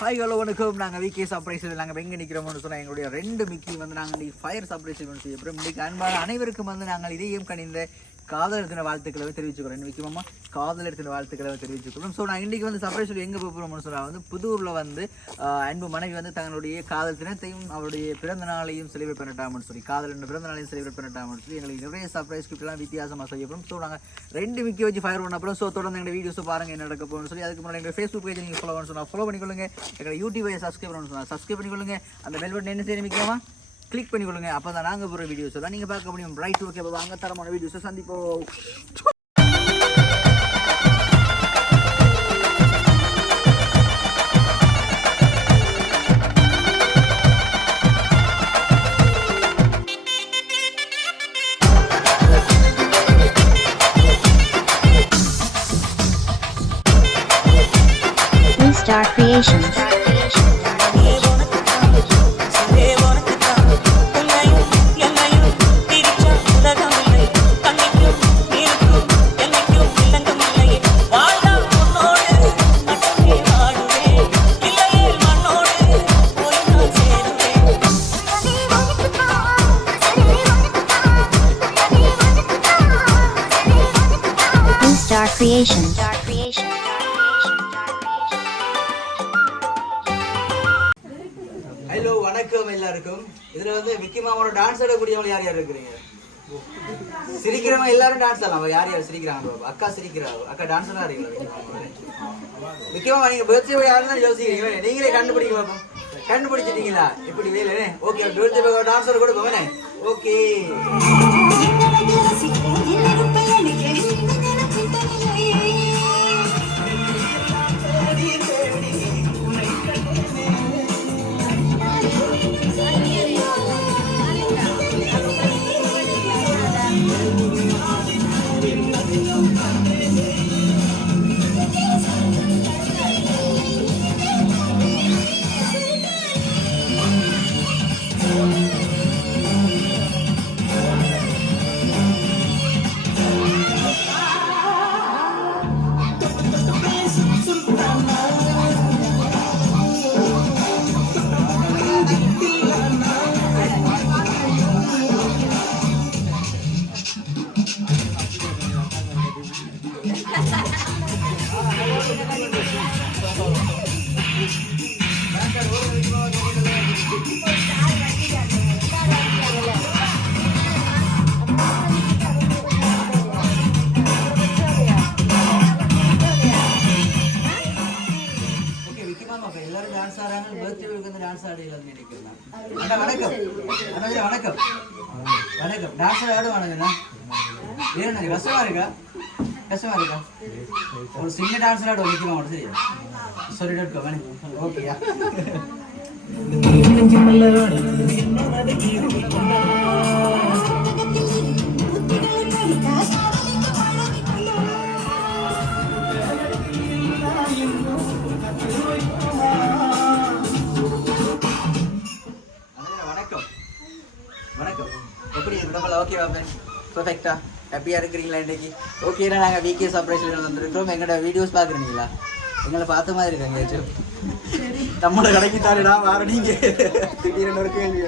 Hi hello வணக்கம். நாங்கள் VK surprise நாங்கள் எங்கே நிற்கிறோம்னு சொன்னால் எங்களுடைய ரெண்டு மிக்கி வந்து நாங்கள் ஃபயர் சர்ப்ரைஸ் பண்ணி செய்ய போகிறோம் இன்றைக்கு அன்பான அனைவருக்கும் வந்து நாங்கள் இதையும் கணிந்த காதல் எடுத்துன வாழ்த்துக்களை தெரிவிச்சுக்கிறோம். முக்கியமாக காதல் எடுத்துன வாழ்த்துக்களை தெரிவிச்சுக்கிறோம். ஸோ நான் இன்றைக்கி வந்து சர்ப்ரைஸ் சொல்லி எங்கே போகிறோம்னு சொன்னால் வந்து புதூரில் வந்து அன்பு மனைவி வந்து தங்களுடைய காதல் தினத்தையும் அவருடைய பிறந்த நாளையும் செலிப்ரேட் பண்ணிட்டாமன்னு சொல்லி காதல் என்ற பிறந்த நாளையும் செலிப்ரேட் பண்ணிட்டாமன்னு சொல்லி எங்களுக்கு நிறைய சர்ப்ரைஸ் கிஃப்ட்லாம் வித்தியாசமாக செய்யப்படும் ஸோ நாங்கள் ரெண்டு மிக்கி வச்சு ஃபயர் பண்ண அப்புறம் ஸோ தொடர்ந்து எங்கள் வீடியோஸை பாருங்கள் என்ன நடக்க போகணும்னு சொல்லி அதுக்கு முன்னாடி எங்கள் ஃபேஸ்புக் பேஜ் நீங்கள் ஃபாலோ பண்ண சொன்னால் ஃபாலோ பண்ணிக்கொள்ளுங்க. எங்களை யூடியூபை சப்ஸ்கிரைப் பண்ணணும் சொன்னால் சப்ஸ்கிரைப் பண்ணிக்கொள்ளுங்க. அந்த பெல் பட்டன் என்ன செய்ய மிக்கமா கிளிக் பண்ணி கொடுங்க அப்போ தான் நாங்கள் போகிற வீடியோஸ் எல்லாம் நீங்கள் பார்க்க முடியும். ரைட் ஓகே வாங்க தரமான வீடியோஸை சந்திப்போம். Star Creations. Blue Star Creations. Hello வணக்கம் எல்லாருக்கும். இதுல வந்து விக்கி மாமாவோட டான்ஸ் ஆடக்கூடியவங்க யார் யார் இருக்கிறீங்க? சிரிக்கிறவங்க எல்லாரும் டான்ஸ் ஆடலாம். யார் யார் சிரிக்கிறாங்க அக்கா சிரிக்கிறா அக்கா டான்ஸ் எல்லாம் ஆடுறீங்களா விக்கி மாமா நீங்க பர்த்டே யாருன்னு யோசிக்கிறீங்க நீங்களே கண்டுபிடிக்க பார்ப்போம் கண்டுபிடிச்சிட்டீங்களா? இப்படி வேலை ஓகே பர்த்டே டான்ஸ் கூட போவேனே ஓகே மாமா இப்ப எல்லாரும் டான்ஸ் ஆடுறாங்க பர்த்டேவுக்கு வந்து டான்ஸ் ஆடலாம்னு நினைக்கிறேன் அண்ணா வணக்கம் அண்ணா வணக்கம் வணக்கம் டான்ஸ் ஆடுவானுங்கண்ணா ஏன்னா கஷ்டமா இருக்கா கஷ்டமா இருக்கா ஒரு சின்ன டான்ஸ் ஆடுவோம் விக்கி மாமா சரியா சொல்லிட்டு இருக்கோம் வேணே ஓகேயா அண்ணா, ஓகேவா ஹாப்பியாக இருக்கிறீங்களா இன்னைக்கு? ஓகேண்ணா நாங்கள் வீக்கே சர்ப்ரைஸில் வந்திருக்கிறோம் எங்களோட வீடியோஸ் பார்க்குறீங்களா? எங்களை பார்த்த மாதிரி இருக்காங்க ஏச்சும் நம்மளோட கடைக்கு தாருடா வார நீங்க திடீர்னு ஒரு கேள்வி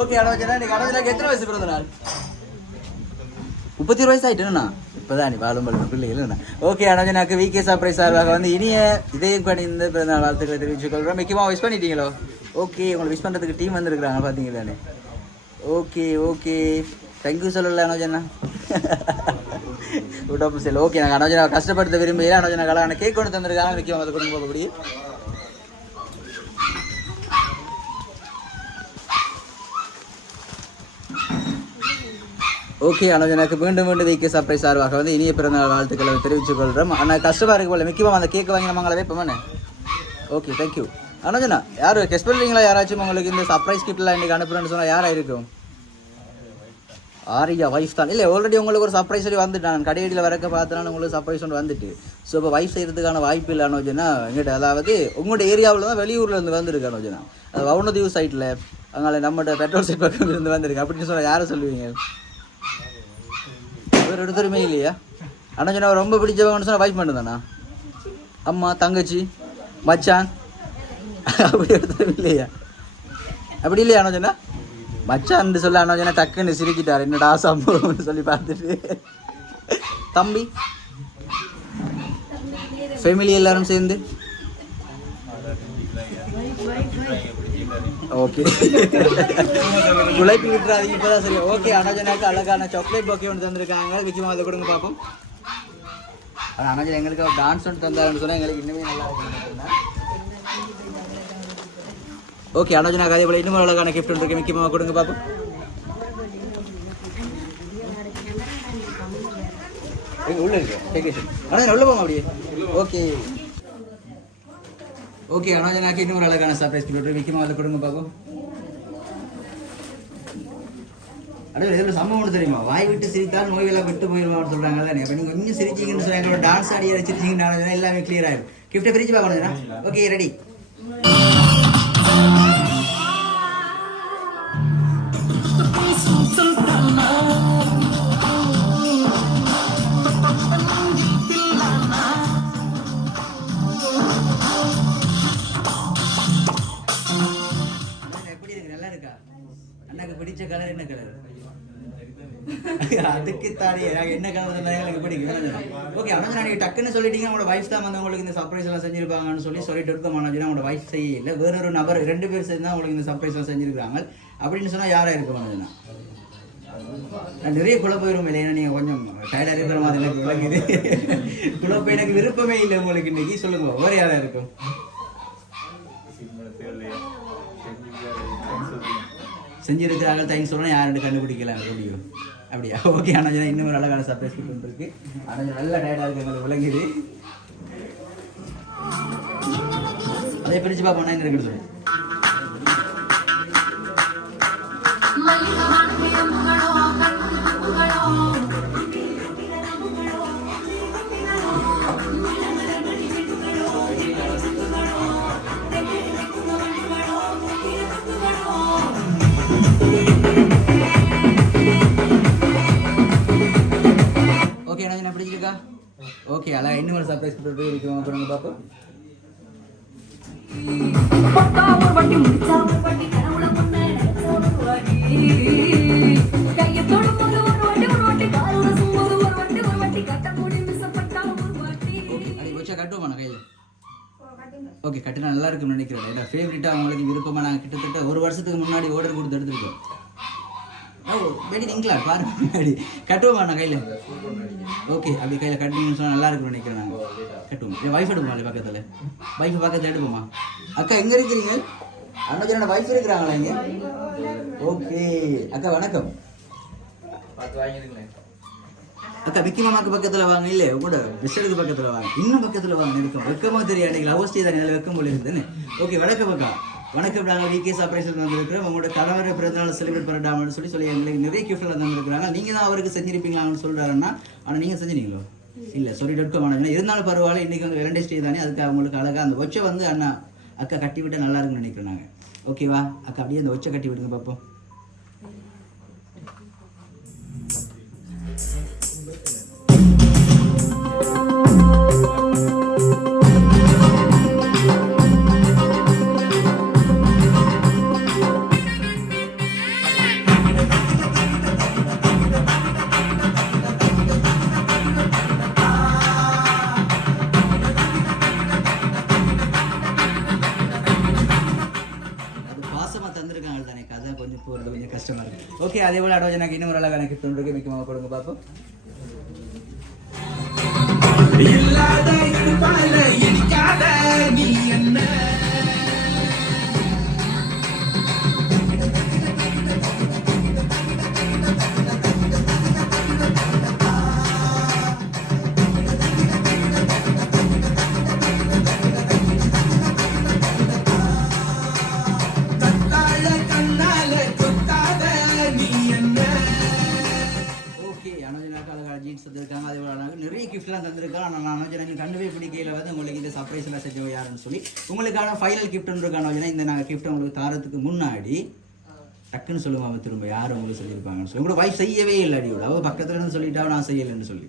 ஓகே அனோஜனா நீங்க அனோஜனாக்கு எத்தனை வயசு பிறந்த நாள்? முப்பத்தி ஒரு வயசு ஆயிட்டுண்ணா இப்போதான் நீ வாழும் பழும் பிள்ளைகள் ஓகே அனோஜனாக்கு விகே சர்ப்ரைஸ் சார்பாக வந்து இனிய இதயம் கணிந்து பிறந்த நாள் வாழ்த்துக்களை தெரிவித்துக் கொள்கிறோம் முக்கியமாக விஷ் பண்ணிட்டீங்களோ? ஓகே உங்களை விஷ் பண்ணுறதுக்கு டீம் வந்திருக்கிறாங்க பார்த்தீங்க தானே ஓகே ஓகே தேங்க்யூ சொல்லல அனோஜனா. உடம்பு சரி ஓகே நாங்கள் அனோஜனா கஷ்டப்படுத்த விரும்பி அனோஜனா கலான கேக் கொண்டு தந்திருக்காங்க. முக்கியமாக அது கொண்டு அப்படி ஓகே அனுஜனாக்கு மீண்டும் மீண்டும் வைக்க சர்ப்ரைஸ் சார்பாக வந்து இனிய பிறந்தநாள் வாழ்த்துக்களை தெரிவித்துக் கொள்கிறோம். ஆனால் கஷ்டமாக இருக்கு போல. முக்கியமாக அந்த கேக் வாங்கி நம்ம வைப்போமே ஓகே தேங்க்யூ அனுஜனா யார் கெஸ்ட் பண்ணுறீங்களா யாராச்சும் உங்களுக்கு இந்த சர்ப்ரைஸ் கிஃப்ட்லாம் இன்றைக்கி அனுப்புறேன்னு சொன்னால் யாராக இருக்கும் ஆரியா ஒய்ஃப் தான். இல்லை ஆல்ரெடி உங்களுக்கு ஒரு சர்ப்ரைஸ் சொல்லி வந்துட்டான் கடையடியில் வரக்க பார்த்தனால உங்களுக்கு சர்ப்ரைஸ் ஒன்று வந்துட்டு. ஸோ இப்போ ஒய்ஃப் செய்கிறதுக்கான வாய்ப்பு இல்லை அனோஜனா. எங்கிட்ட அதாவது உங்களோட ஏரியாவில் தான் வெளியூரில் இருந்து வந்திருக்கு அனோஜனா. அது வவுனதீவு சைட்டில் அதனால நம்மகிட்ட பெட்ரோல் சைட் பக்கம் இருந்து வந்திருக்கு. அப்படின்னு சொன்னால் யாரை சொல்லுவீங்க? ஒரு எடுத்துருமே இல்லையா? ஆனால் சொன்னா ரொம்ப பிடிச்சவங்கன்னு சொன்னால் வைஃப் மட்டும் தானா? அம்மா தங்கச்சி மச்சான். அப்படி எடுத்தது இல்லையா? அப்படி இல்லையா அனோஜனா? மச்சான்னு சொல்ல அனோஜனை டக்குன்னு சிரிக்கிட்டார். என்னடா சம்பவம்னு சொல்லி பார்த்துட்டு. தம்பி. ஃபேமிலி எல்லாரும் சேர்ந்து. ஓகே உழைப்பு விட்டுறாதீங்க இப்போதான் சரி. ஓகே அனோஜனாக்கு அழகான சாக்லேட் போக்கே ஒன்று தந்திருக்காங்க. விக்கிமா அதை கொடுங்க பார்ப்போம். ஆனால் அனோஜன் எங்களுக்கு டான்ஸ் ஒன்று தந்தாருன்னு சொன்னால் எங்களுக்கு இன்னுமே நல்லா இருக்கும். ஓகே அனோஜனாக்கு அதே போல் இன்னும் ஒரு அழகான கிஃப்ட் ஒன்று இருக்கு மிக்கிமா கொடுங்க பார்ப்போம் எங்க உள்ள இருக்கு டெக்கரேஷன் உள்ள போங்க அப்படியே ஓகே ஓகே அனோஜனாக்கு இன்னும் ஒரு அழகான சர்ப்ரைஸ் கிஃப்ட் மிக்கிமா அதை கொடுங்க பார்ப்போம் அடே இதில் சம்பவம் ஒன்று தெரியுமா வாய் விட்டு சிரித்தால் நோய்களை விட்டு போயிடுவான்னு சொல்றாங்க தானே அப்போ நீங்கள் இன்னும் சிரிச்சிங்கன்னு சொல்லி எங்களோட டான்ஸ் ஆடி சிரிச்சிங்கன்னு எல்லாமே கிளியர் ஆயிடும் கிஃப்ட்டை பிரித்து பார்க்கணும் ஓகே ரெடி அண்ணாக்கு பிடிச்ச கலர் என்ன கலர் அதுக்கு தானே. எனக்கு என்ன கலர் எனக்கு பிடிக்கும் ஓகே ஆனால் நீங்க டக்குன்னு சொல்லிட்டீங்க. உங்களோட வைஃப் தான் வந்து உங்களுக்கு இந்த சர்ப்ரைஸ் எல்லாம் செஞ்சிருப்பாங்கன்னு சொல்லி சொல்லிட்டு இருக்க மாட்டேன் உங்களோட வைஃப் செய்யல வேற ஒரு நபர் ரெண்டு பேர் சேர்ந்து தான் உங்களுக்கு இந்த சர்ப்ரைஸ் எல்லாம் செஞ்சிருக்காங்க அப்படின்னு சொன்னா யாரா இருக்க மாட்டேன்னா நிறைய குழப்பம் இல்லை ஏன்னா நீங்க கொஞ்சம் டயர்டா இருக்கிற மாதிரி எனக்கு விளங்குது. குழப்பம் எனக்கு விருப்பமே இல்லை உங்களுக்கு இன்னைக்கு. சொல்லுங்க வேற யாரா இருக்கும்? செஞ்சிருக்கிறாங்க தேங்க்ஸ் சொல்லணும் யாருன்னு கண்டுபிடிக்கல முடியும் அப்படியா? ஓகே ஆனால் இன்னும் ஒரு அழகான சர்ப்ரைஸ் கிஃப்ட் இருக்கு ஆனால் நல்ல டயர்டாக இருக்கு எங்களுக்கு விளங்குது அதை பிரிச்சு பார்ப்போம் என்ன இருக்குது சொல்லு ஓகே அது வச்சா கட்டுவோமா கையில்? ஓகே கட்டினா நல்லா இருக்கும்னு நினைக்கிறேன். என்னோட ஃபேவரட்டாக அவங்களுக்கு விருப்பமாக நாங்கள் கிட்டத்தட்ட ஒரு வருஷத்துக்கு முன்னாடி ஆர்டர் கொடுத்து எடுத்துருக்கோம். வெடி நீங்களா பாருங்க முன்னாடி. கட்டுவோமா நான் கையில். ஓகே அப்படி கையில் கட்டிங்கன்னு சொன்னால் நல்லா இருக்கும்னு நினைக்கிறேன் நாங்கள் கட்டுவோம். என் வைஃப் எடுப்போமா பக்கத்தில்? வைஃப் பக்கத்தில் எடுப்போமா? அக்கா எங்கே இருக்கிறீங்க? அண்ணா வைஃப் இருக்கிறாங்களா இங்கே? ஓகே அக்கா வணக்கம். அக்கா விக்கி மாமாக்கு பக்கத்துல வாங்க இல்ல கூட. பிஸ்டருக்கு பக்கத்துல வாங்க. இன்னும் பக்கத்துல வாங்க இருக்கும் வெக்கமா தெரியும் அன்னைக்கு லவ் ஸ்டே தானே வெக்கம் போல இருந்தேன்னு ஓகே வணக்கம் அக்கா. வணக்கம் நாங்கள் விகே ஆப்ரேஷன் வந்திருக்கிறோம். உங்களோட கணவரை பிறந்தநாள் செலிப்ரேட் பண்ணட்டாமன்னு சொல்லி சொல்லி எங்களுக்கு நிறைய கிஃப்ட்ல தந்துருக்குறாங்க. நீங்கள் தான் அவருக்கு செஞ்சிருப்பீங்களான்னு சொல்கிறாருன்னா ஆனால் நீங்கள் செஞ்சுனீங்களோ இல்லை சொல்லி டொட்க வேணாம். இருந்தாலும் பரவாயில்ல இன்றைக்கி வந்து இரண்டே ஸ்டே தானே அதுக்கு அவங்களுக்கு அழகாக அந்த ஒச்சை வந்து அண்ணா அக்கா கட்டி விட்டால் நல்லா இருக்குன்னு நினைக்கிறோம் நாங்கள் ஓகேவா அக்கா அப்படியே அந்த ஒச்சை கட்டி விடுங்க பார்ப்போம் தான் கொஞ்சம் போகிறது கொஞ்சம் கஷ்டமாக இருக்கு. ஓகே அதே போல் அடவாஜ் எனக்கு இன்னும் ஒரு அளவு எனக்கு இருக்கு. மிக்கமாக கொடுங்க பார்ப்போம் இல்லாத இருப்பால இனிக்காத நீ என்ன? கிஃப்ட்லாம் தந்திருக்காங்க ஆனால் நான் அனுஜனா கண்டுவே பிடிக்கையில் வந்து உங்களுக்கு இந்த சர்ப்ரைஸ் எல்லாம் யாருன்னு சொல்லி உங்களுக்கான ஃபைனல் கிஃப்ட் இருக்கு இந்த நாங்கள் கிஃப்ட் உங்களுக்கு தாரத்துக்கு முன்னாடி டக்குன்னு சொல்லுவாங்க திரும்ப யார் உங்களுக்கு சொல்லியிருப்பாங்கன்னு சொல்லி. உங்களோட வைஃப் செய்யவே இல்லை அடியோட அவள் பக்கத்தில் இருந்து சொல்லிட்டா நான் செய்யலைன்னு சொல்லி.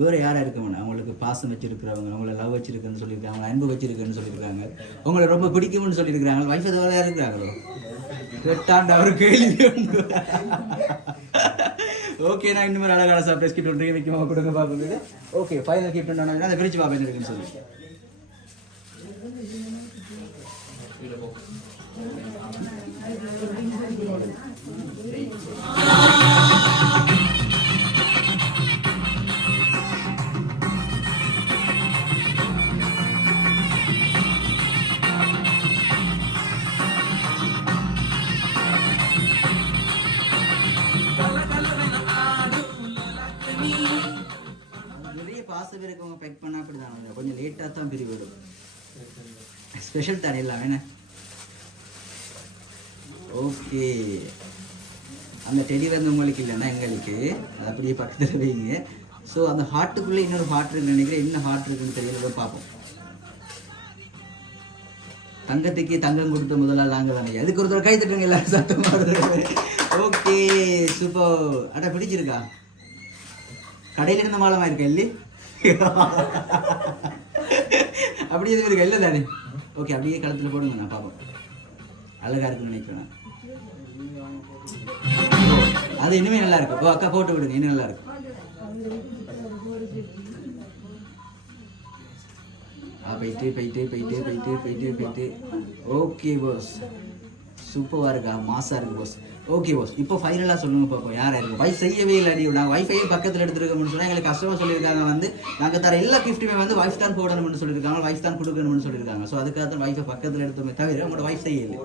வேறு யாராக இருக்க அவங்களுக்கு பாசம் வச்சிருக்கிறவங்க அவங்கள லவ் வச்சிருக்கேன்னு சொல்லியிருக்காங்க அவங்கள அன்பு வச்சிருக்கேன்னு சொல்லியிருக்காங்க. உங்களை ரொம்ப பிடிக்கும்னு சொல்லியிருக்காங்க வைஃப் எதாவது யார் இருக்கிறாங்களோ? எட்டாண்டு அவர் கேள்வி ஓகே நான் இன்னும் ஒரு அழகான சர்ப்ரைஸ் கிஃப்ட் ஒன்று வைக்கமா கொடுங்க பார்ப்போம். ஓகே ஃபைனல் கிஃப்ட் என்ன அதை பிரித்து பார்ப்பேன் இருக்குன்னு சொல்லி. கொஞ்சம் லேட்டாக தான் பிரி வரும் ஸ்பெஷல் தானே எல்லாம் என்ன ஓகே அந்த டெடி வந்து உங்களுக்கு இல்லைன்னா எங்களுக்கு. அது அப்படியே பக்கத்தில் வைங்க. ஸோ அந்த ஹார்ட்டுக்குள்ளே இன்னொரு ஹார்ட் இருக்குன்னு நினைக்கிறேன். என்ன ஹார்ட் இருக்குன்னு தெரியல பார்ப்போம். தங்கத்துக்கு தங்கம் கொடுத்த முதலாக நாங்கள் தானே. அதுக்கு ஒருத்தர் கை தட்டுங்க எல்லாரும் சத்தமாக ஓகே சூப்பர் அட பிடிச்சிருக்கா? கடையில இருந்த மாலமா இருக்க இல்லி அப்படியே எதுவும் இருக்கா இல்லை தானே? ஓகே அப்படியே களத்தில் போடுங்க நான் பார்ப்போம். அழகா இருக்குன்னு நினைக்கிறேன் அது இனிமே நல்லா இருக்கும். ஓ அக்கா போட்டு விடுங்க இன்னும் நல்லா இருக்கும். ஆ போயிட்டு போயிட்டு போயிட்டு போயிட்டு போயிட்டு போயிட்டு. ஓகே பாஸ் சூப்பராக இருக்கா? மாசா இருக்கு பாஸ் ஓகே பாஸ் இப்போ ஃபைனலாக சொல்லுங்க பார்ப்போம் யாரா இருக்கு? வைஃப் செய்யவே இல்லை நாங்கள் வைஃபையே பக்கத்தில் எடுத்துருக்கோம்னு சொன்னால் எங்களுக்கு கஷ்டமாக சொல்லியிருக்காங்க வந்து நாங்கள் தர எல்லா கிஃப்ட்டுமே வந்து வைஃப் தான் போடணும்னு சொல்லியிருக்காங்க. வைஃப் தான் கொடுக்கணும்னு சொல்லியிருக்காங்க. ஸோ அதுக்காக தான் வைஃபை பக்கத்தில் எடுத்தோமே தவிர உங்களோட வைஃப் செய்யலை.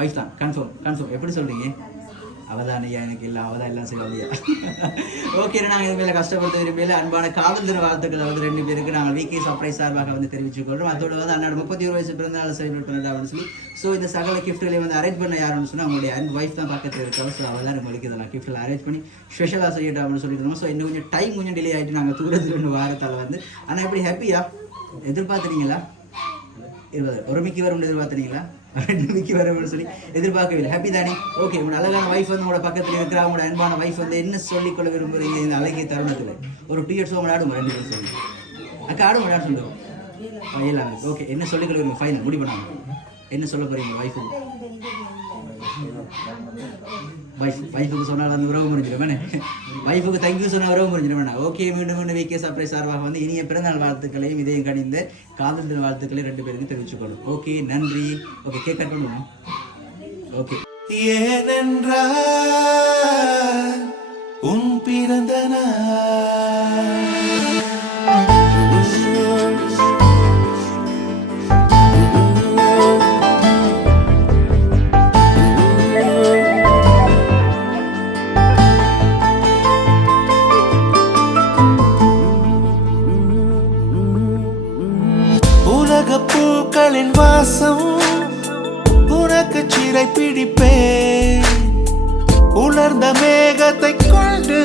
வைஃப் தான். கன்ஃபார்ம் கன்ஃபார்ம் எப்படி சொல்றீங்க? அவதான் ஐயா எனக்கு இல்லை அவதான் எல்லாம் செய்வாங்க ஓகே நாங்கள் இது மேலே கஷ்டப்படுத்த விரும்பல அன்பான காதல் தின வாழ்த்துக்களை வந்து ரெண்டு பேருக்கு நாங்கள் வீக்கே சர்ப்ரைஸ் சார்பாக வந்து தெரிவிச்சுக்கொள்றோம் அதோட வந்து அண்ணாடு முப்பத்தி ஒரு வயசு பிறந்த நாள் செலிப்ரேட் பண்ணலாம் அப்படின்னு சொல்லி. ஸோ இந்த சகல கிஃப்ட்களை வந்து அரேஞ்ச் பண்ண யாருன்னு சொன்னால் அவங்களுடைய அண்ட் ஒய்ஃப் தான் பக்கத்தில் இருக்காங்க ஸோ அவள் தான் உங்களுக்கு இதெல்லாம் கிஃப்ட்டில் அரேஞ்ச் பண்ணி ஸ்பெஷலாக செய்யட்டும் அப்படின்னு சொல்லிட்டு ஸோ இன்னும் கொஞ்சம் டைம் கொஞ்சம் டிலே ஆகிட்டு நாங்கள் தூரத்தில் ரெண்டு வாரத்தால் வந்து. ஆனால் எப்படி ஹாப்பியா எதிர்பார்த்துறீங்களா? இருபது. ஒருமைக்கு வரும் எதிர்பார்த்துறீங்களா? ரெண்டு மிக்கி வரும்னு சொல்லி எதிர்பார்க்கவில்லை. ஹாப்பி தானே? ஓகே உன் அழகான வைஃப் வந்து உங்களோட பக்கத்தில் இருக்கிற உங்களோட அன்பான வைஃப் வந்து என்ன சொல்லிக்கொள்ள விரும்புறீங்க இந்த அழகிய தருணத்தில்? ஒரு டூ இயர்ஸ் உங்களை ஆடுங்க ரெண்டு பேரும் சொல்லி அக்கா ஆடும் விளையாட சொல்லுவோம் எல்லாம் ஓகே என்ன சொல்லிக்கொள்ள விரும்புங்க ஃபைனல் முடிவு பண்ணாங்க என்ன சொல்ல போறீங்க வைஃபு வைஃபுக்கு சொன்னால் அந்த உறவு முடிஞ்சிடும் வைஃபுக்கு தேங்க்யூ சொன்ன உறவு முடிஞ்சிடும் ஓகே மீண்டும் மீண்டும் விகே சர்ப்ரைஸ் சார்பாக வந்து இனிய பிறந்தநாள் வாழ்த்துக்களையும் இதையும் கணிந்த காதல் தின வாழ்த்துக்களையும் ரெண்டு பேருக்கும் தெரிவிச்சுக்கொள்ளும். ஓகே நன்றி. ஓகே கேக் கட் பண்ணுவோம். ஓகே ஏனென்றால் உன் பிறந்த நாள் கண்களின் வாசம் உனக்கு சிறை பிடிப்பேன். உலர்ந்த மேகத்தை கொண்டு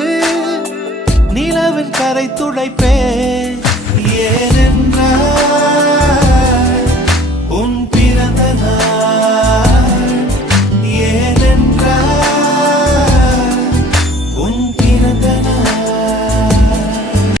நிலவின் கரை துடைப்பேன். ஏனே